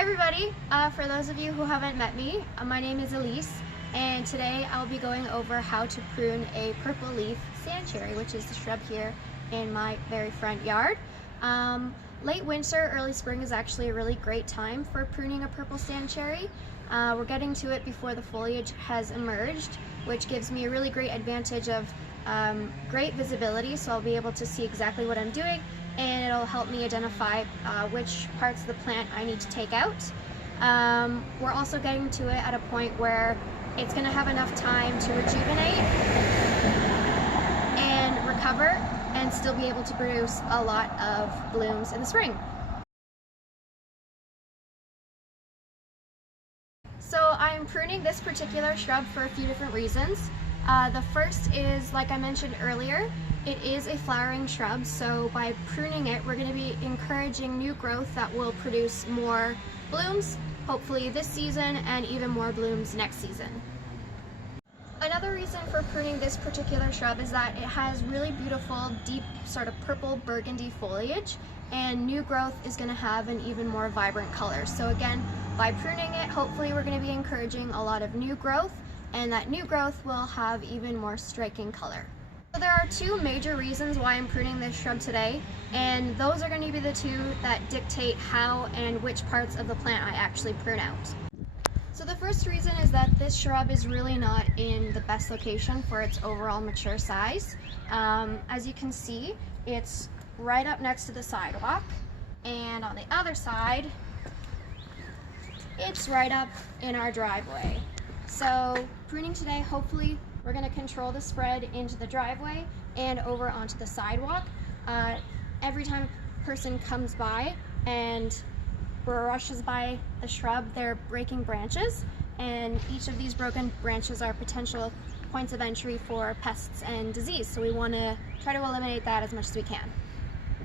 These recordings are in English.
Hi everybody, for those of you who haven't met me, my name is Elise, and today I'll be going over how to prune a purple leaf sandcherry, which is the shrub here in my very front yard. Late winter, early spring is actually a really great time for pruning a purple sandcherry. We're getting to it before the foliage has emerged, which gives me a really great advantage of great visibility, so I'll be able to see exactly what I'm doing, and it'll help me identify which parts of the plant I need to take out. We're also getting to it at a point where it's going to have enough time to rejuvenate and recover and still be able to produce a lot of blooms in the spring. So I'm pruning this particular shrub for a few different reasons. The first is, like I mentioned earlier, it is a flowering shrub, so by pruning it, we're going to be encouraging new growth that will produce more blooms, hopefully this season, and even more blooms next season. Another reason for pruning this particular shrub is that it has really beautiful, deep, sort of purple burgundy foliage, and new growth is going to have an even more vibrant color. So again, by pruning it, hopefully we're going to be encouraging a lot of new growth, and that new growth will have even more striking color. So there are two major reasons why I'm pruning this shrub today, and those are going to be the two that dictate how and which parts of the plant I actually prune out. So the first reason is that this shrub is really not in the best location for its overall mature size. As you can see, it's right up next to the sidewalk, and on the other side, it's right up in our driveway. So pruning today, hopefully we're going to control the spread into the driveway and over onto the sidewalk. Every time a person comes by and brushes by the shrub, they're breaking branches, and each of these broken branches are potential points of entry for pests and disease, so we want to try to eliminate that as much as we can.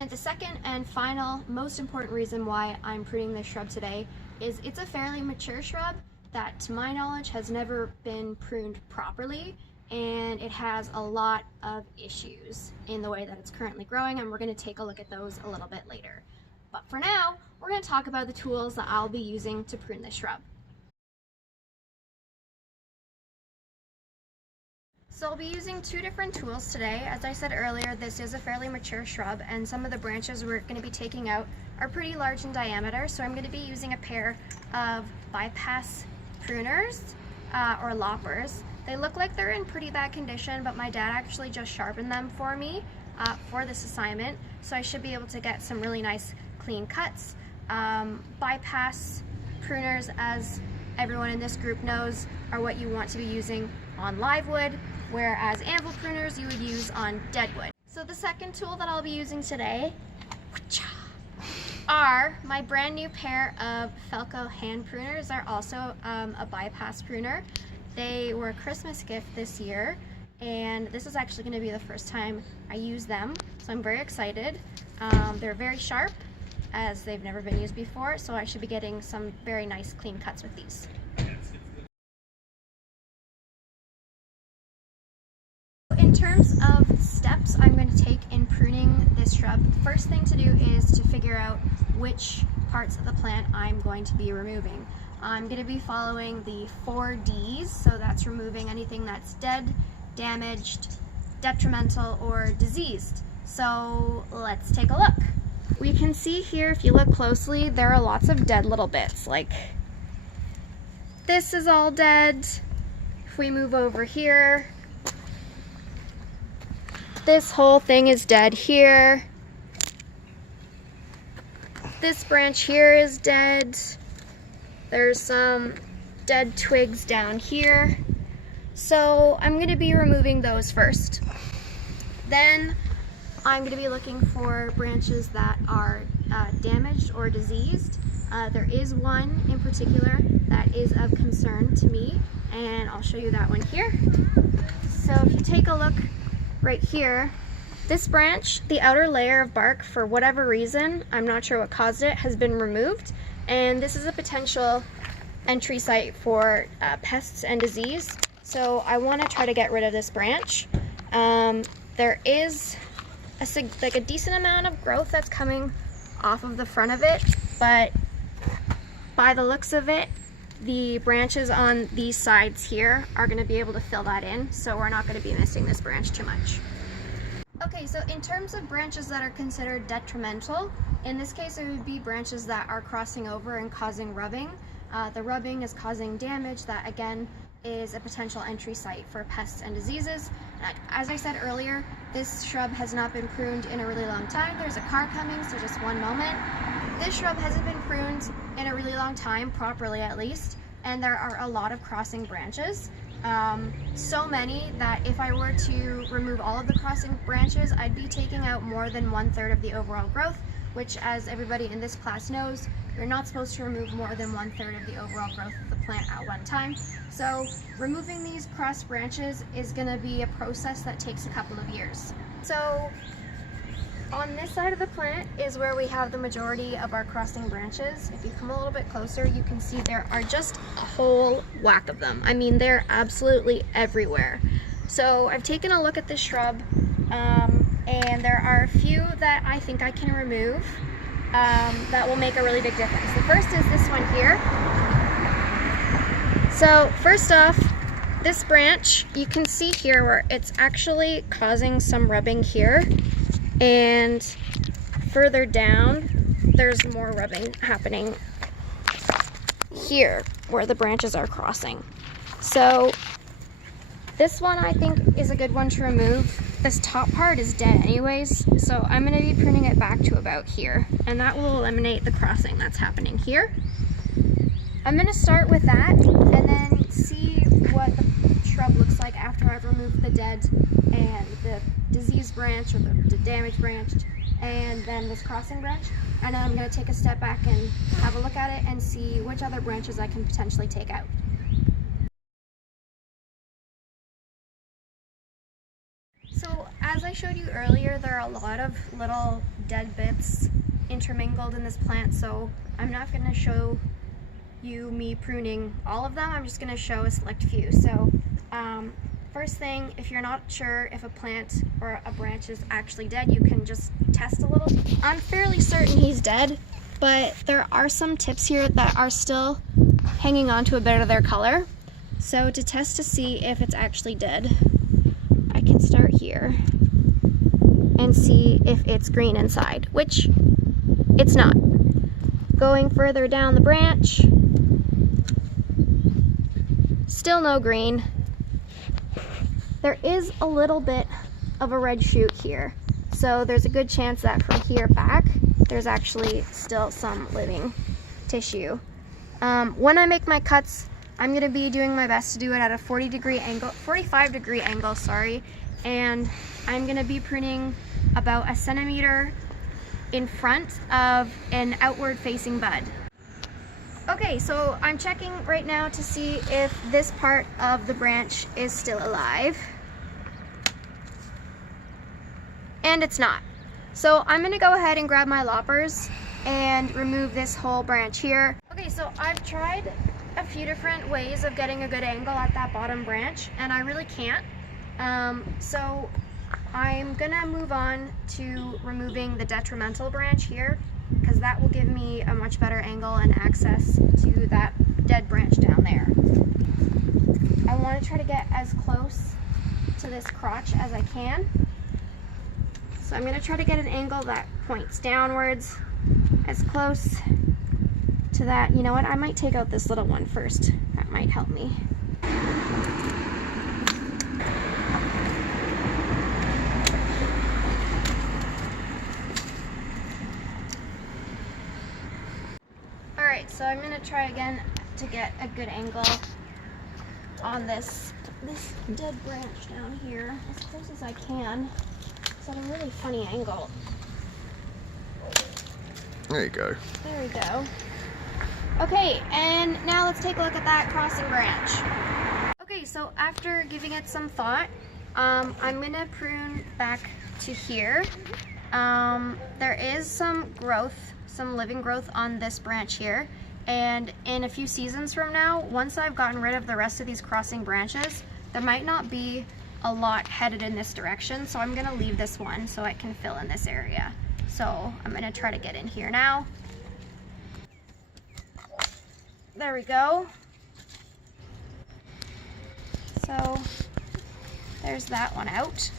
And the second and final, most important reason why I'm pruning this shrub today is it's a fairly mature shrub that, to my knowledge, has never been pruned properly, and it has a lot of issues in the way that it's currently growing, and we're going to take a look at those a little bit later. But for now, we're going to talk about the tools that I'll be using to prune this shrub. So I'll be using two different tools today. As I said earlier, this is a fairly mature shrub, and some of the branches we're going to be taking out are pretty large in diameter, so I'm going to be using a pair of bypass pruners or loppers. They look like they're in pretty bad condition, but my dad actually just sharpened them for me for this assignment, so I should be able to get some really nice clean cuts. Bypass pruners, as everyone in this group knows, are what you want to be using on live wood, whereas anvil pruners you would use on dead wood. So the second tool that I'll be using today are my brand new pair of Felco hand pruners. They're also a bypass pruner. They were a Christmas gift this year, and this is actually going to be the first time I use them, so I'm very excited. They're very sharp, as they've never been used before, so I should be getting some very nice clean cuts with these. In terms of steps I'm going to take in pruning this shrub, the first thing to do is to figure out which parts of the plant I'm going to be removing. I'm going to be following the 4 Ds, so that's removing anything that's dead, damaged, detrimental, or diseased. So let's take a look. We can see here, if you look closely, there are lots of dead little bits, like this is all dead. If we move over here, this whole thing is dead here. This branch here is dead. There's some dead twigs down here. So I'm going to be removing those first. Then I'm going to be looking for branches that are damaged or diseased. There is one in particular that is of concern to me, and I'll show you that one here. So if you take a look right here, this branch, the outer layer of bark, for whatever reason, I'm not sure what caused it, has been removed, and this is a potential entry site for pests and disease. So I want to try to get rid of this branch. There is like a decent amount of growth that's coming off of the front of it, but by the looks of it, the branches on these sides here are going to be able to fill that in, so we're not going to be missing this branch too much. Okay, so in terms of branches that are considered detrimental, in this case it would be branches that are crossing over and causing rubbing. The rubbing is causing damage that again is a potential entry site for pests and diseases. As I said earlier, this shrub has not been pruned in a really long time. There's a car coming, so just one moment. This shrub hasn't been pruned in a really long time, properly at least, and there are a lot of crossing branches. So many that if I were to remove all of the crossing branches, I'd be taking out more than 1/3 of the overall growth, which, as everybody in this class knows, you're not supposed to remove more than 1/3 of the overall growth of the plant at one time. So removing these cross branches is going to be a process that takes a couple of years. So on this side of the plant is where we have the majority of our crossing branches. If you come a little bit closer, you can see there are just a whole whack of them. I mean, they're absolutely everywhere. So I've taken a look at this shrub, and there are a few that I think I can remove that will make a really big difference. The first is this one here. So first off, this branch, you can see here where it's actually causing some rubbing here, and further down there's more rubbing happening here where the branches are crossing. So this one I think is a good one to remove. This top part is dead anyways, so I'm going to be pruning it back to about here, and that will eliminate the crossing that's happening here. I'm going to start with that and then see what the shrub looks like after I've removed the dead and the diseased branch or the damaged branch and then this crossing branch. And then I'm going to take a step back and have a look at it and see which other branches I can potentially take out. So as I showed you earlier, there are a lot of little dead bits intermingled in this plant, so I'm not going to show you me pruning all of them. I'm just going to show a select few. So first thing, if you're not sure if a plant or a branch is actually dead, you can just test a little. I'm fairly certain he's dead, but there are some tips here that are still hanging on to a bit of their color. So to test to see if it's actually dead, I can start here and see if it's green inside, which it's not. Going further down the branch, still no green. There is a little bit of a red shoot here, so there's a good chance that from here back there's actually still some living tissue. When I make my cuts, I'm going to be doing my best to do it at a 45 degree angle, sorry, and I'm going to be pruning about 1 centimeter in front of an outward facing bud. Okay, so I'm checking right now to see if this part of the branch is still alive. And it's not. So I'm gonna go ahead and grab my loppers and remove this whole branch here. Okay, so I've tried a few different ways of getting a good angle at that bottom branch, and I really can't. So I'm gonna move on to removing the detrimental branch here, because that will give me a much better angle and access to that dead branch down there. I want to try to get as close to this crotch as I can. So I'm going to try to get an angle that points downwards, as close to that. You know what, I might take out this little one first. That might help me. Alright, so I'm going to try again to get a good angle on this dead branch down here, as close as I can. It's at a really funny angle. There you go. There we go. Okay, and now let's take a look at that crossing branch. Okay, so after giving it some thought, I'm gonna prune back to here. There is some growth, some living growth on this branch here, and in a few seasons from now, once I've gotten rid of the rest of these crossing branches, there might not be a lot headed in this direction, so I'm gonna leave this one so it can fill in this area. So I'm gonna try to get in here now. There we go. So there's that one out.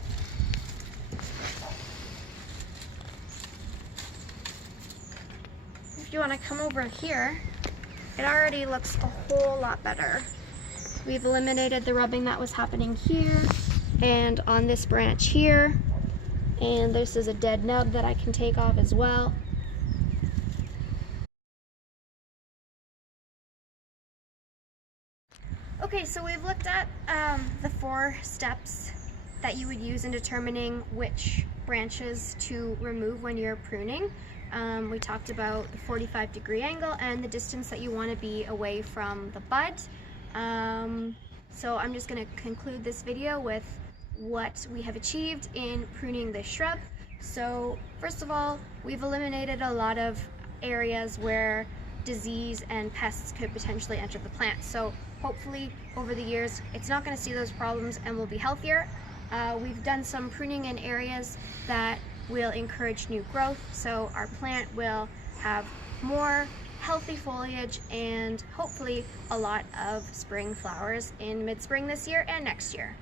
If you want to come over here, it already looks a whole lot better. We've eliminated the rubbing that was happening here and on this branch here. And this is a dead nub that I can take off as well. Okay, so we've looked at the 4 steps that you would use in determining which branches to remove when you're pruning. We talked about the 45-degree angle and the distance that you want to be away from the bud. So I'm just going to conclude this video with what we have achieved in pruning this shrub. So first of all, we've eliminated a lot of areas where disease and pests could potentially enter the plant. So hopefully over the years it's not going to see those problems and will be healthier. We've done some pruning in areas that will encourage new growth, so our plant will have more healthy foliage and hopefully a lot of spring flowers in mid-spring this year and next year.